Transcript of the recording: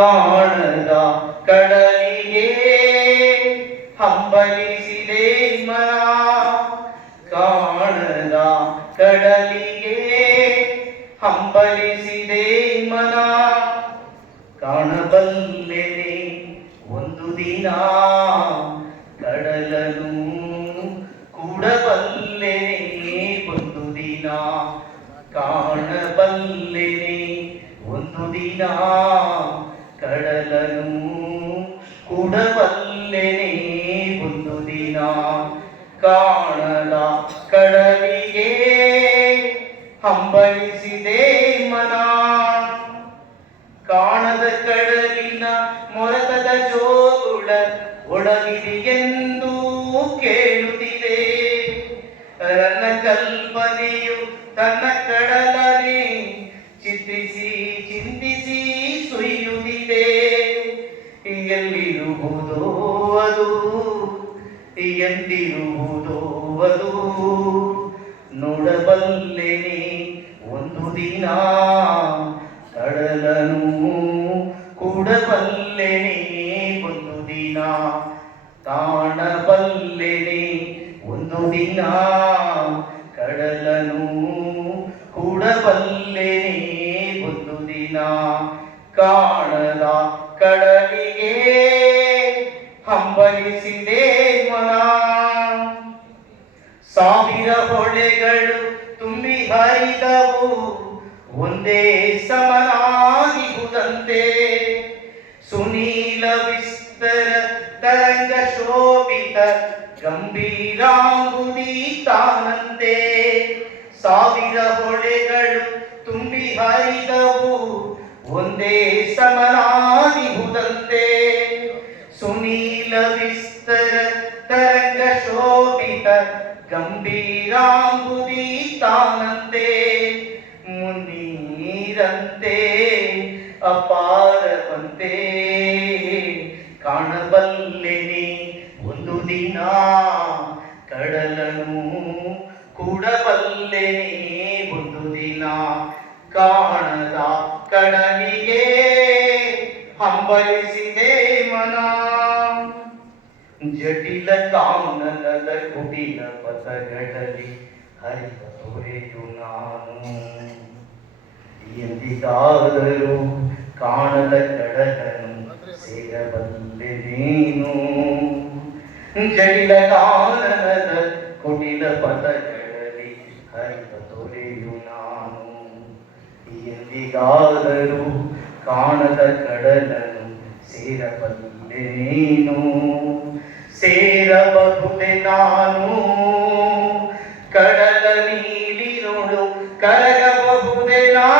ಕಾಣದ ಕಡಲಿಗೆ ಹಂಬಲಿಸಿದೆ ಮನ, ಕಾಣದ ಕಡಲಿಗೆ ಹಂಬಲಿಸಿದೆ ಮನ. ಕಾಣಬಲ್ಲೆನೆ ಒಂದು ದಿನ ಕಡಲನು, ಕೂಡಬಲ್ಲೆನೆ ಒಂದು ದಿನ. ಕಾಣಬಲ್ಲೆನೆ ಒಂದು ದಿನ ಕಡಲನು, ಕೂಡಬಲ್ಲೆನೆ ಒಂದು ದಿನ. ಕಾಣದ ಕಡಲಿಗೆ ಹಂಬಲಿಸಿದೆ ಮನ, ಕಾಣದ ಕಡಲಿನ ಮೊರತದ ಜೋಗುಳ ಒಡಗಿದೆಯೆಂದು ಕೇಳುತ್ತಿದೆ. ನನ್ನ ಕಲ್ಪನೆಯು ತನ್ನ ಕಡಲನೆ ಚಿತ್ರಿಸಿ ಚಿಂತಿಸಿ ಸುಯ್ಯುತ್ತಿದೆ. ಎಲ್ಲಿರುವುದೋ ಅದು, ಎಂದಿರುವುದೋ ಅದು, ನೋಡಬಲ್ಲೆನೆ ಒಂದು ದಿನ ಕಡಲನು, ಕೂಡಬಲ್ಲೆನೆ ಒಂದು ದಿನ. ಕಾಣಬಲ್ಲೆನೆ ಒಂದು ದಿನ ಕಡಲನು, ಕೂಡಬಲ್ಲೆನೆ ಒಂದು ದಿನ. ಕಾಣದ ಕಡಲಿಗೆ ಹಂಬಲಿಸಿದೆ ಮನ, ಸಾವಿರ ಹೊಳೆಗಳು ತುಂಬಿ ಹರಿದವು ಒಂದೇ ಸಮನಾಗಿಹುದಂತೆ. ಸುನೀಲ ವಿಸ್ತರ ತರಂಗ ಶೋಭಿತ ಗಂಭೀರಾಂಬುದಿ ತಾನಂತೆ. ಸಾವಿರ ಹೊಳೆಗಳು ತುಂಬಿ ಹರಿದವು ಒಂದೇ ಸಮನಾಗಿಹುದಂತೆ. ಸುನೀಲ ವಿಸ್ತರ ತರಂಗ ಶೋಭಿತ ಗಂಭೀರಾಂಬುದಿ ತಾನಂತೆ. ಮುನೀರಂತೆ ಅಪಾರವಂತೆ ಕಾಣಬಲ್ಲೆನೆ ಒಂದು ದಿನ ಕಡಲನು, ಕೂಡಬಲ್ಲೆನೆ ಒಂದು ದಿನ. ಕಾಣದ ಕಡಲಿಗೆ ಹಂಬಲಿಸಿದೆ ಮನ, ಜಟಿಲ ಕಾನನದ ಕುಟಿಲ ಪಥಗಳಲ್ಲಿ ಹರಿದ ತೊರೆಯು ನಾನು. ಎಂದಿಗಾದರೂ ಕಾಣದ ಕಡಲನು ಸೇರಬಲ್ಲೆ ನೀನು. ಜಟಿಲ ಕಾನನದ ಕುಟಿಲ ಪಥಗಳಲ್ಲಿ ಹರಿದ ತೊರೆಯು ನಾನು. ಎಂದಿಗಾದರೂ ಕಾಣದ ಕಡಲನು ಸೇರಬಲ್ಲೆ ನೀನು. ಸೇರಬಹುದೆ ನಾನು ಕಡಲ ನೀಲಿ ನೋಡು, ಕರಗಬಹುದೆ ನಾನು